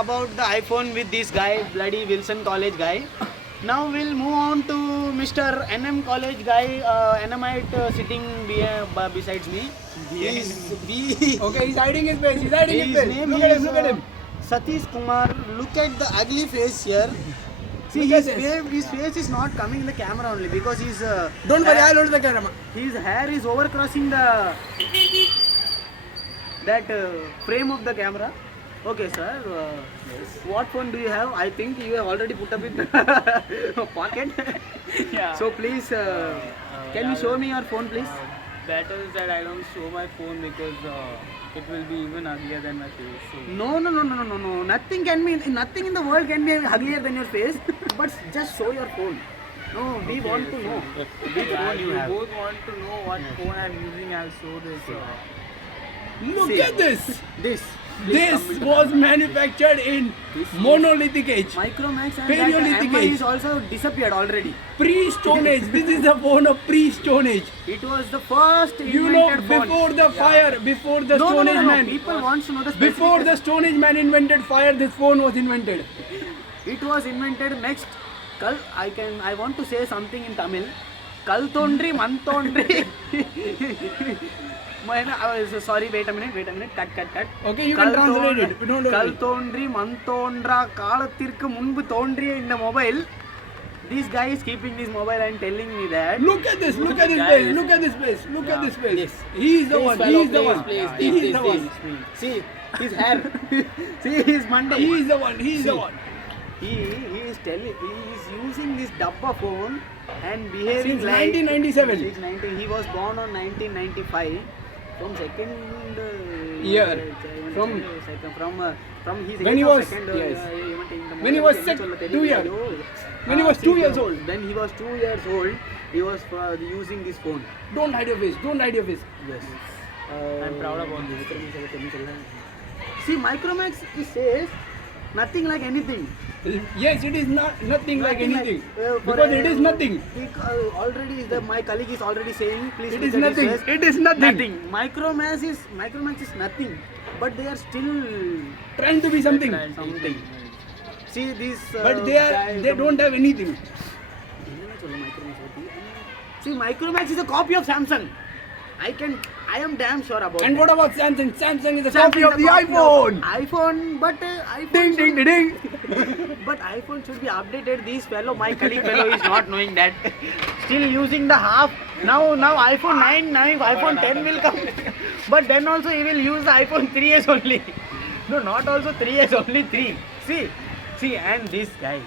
about the iPhone with this guy, bloody Wilson College guy. Now we'll move on to Mr. NM College guy, NMite sitting besides me. Okay, he's hiding his face. He's hiding his face. name Look at is, him. Look at him. Satish Kumar. Look at the ugly face here. See, Look at his face is not coming in the camera only because his Don't worry, I'll hold the camera. his hair is overcrossing that frame of the camera. Okay, sir. What phone do you have? I think you have already put up in the pocket. Yeah. So please, can you show me your phone, please? Better is that I don't show my phone because it will be even uglier than my face. So No. Nothing in the world can be uglier than your face. But just show your phone. No, we want to know which yeah, phone you you have. both want to know what phone I'm using. I'll show this. Look See. at this. This. Please This come with the was camera. manufactured in This is- monolithic age. Micromax and Paleolithic that MI age. is also disappeared already. Pre-Stone Age. This is the phone of pre-Stone Age. It was the first You know, invented phone. before the fire, before the No, Stone Age no. man, People want to know the before the specifications. Stone Age man invented fire, this phone was invented. It was invented next. I want to say something in Tamil. Kal tondri, man tondri. Sorry, wait a minute. Cut. Okay, you can translate it. Don't Kal worry. tondri, man tondra, காலத்திற்கு முன்பு தோன்றிய இந்த mobile. This guy is keeping this mobile and telling me that. Look at this. Look at this Guys. face. Look at this face. Look at this face. Yes. He is the one. He is the one. Please, He is the one. See his hair. See his Monday. He is the one. He is the See. one. He is using this Dabba phone and behaving Since like 1997. Since 19, he was born on 1995. From second Year. From From- from his When age he of was- second yes. even When he was 2 years. When he was 2 years old. When he was 2 years old, he was using this phone. Don't hide your face. Don't hide your face. Yes. I'm proud about this. See, Micromax it says nothing like anything. Yes, it is not nothing like anything. for Because it is nothing. Already, my colleague is already saying, please. It look is at nothing. his face. It is nothing. Micromax is nothing, but they are still Trying to be something. something. See this. But they don't have anything. See, Micromax is a copy of Samsung. I am damn sure about And that. what about Samsung? Samsung is a Samsung copy is of a the copy iPhone. iPhone, but iPhone Ding should- ding ding ding. But iPhone should be updated. My colleague fellow is not knowing that. Still using the half. Now iPhone 9, now iPhone 10 will come. But then also he will use the iPhone 3S only. No, not also 3S, only 3. See, and this guy.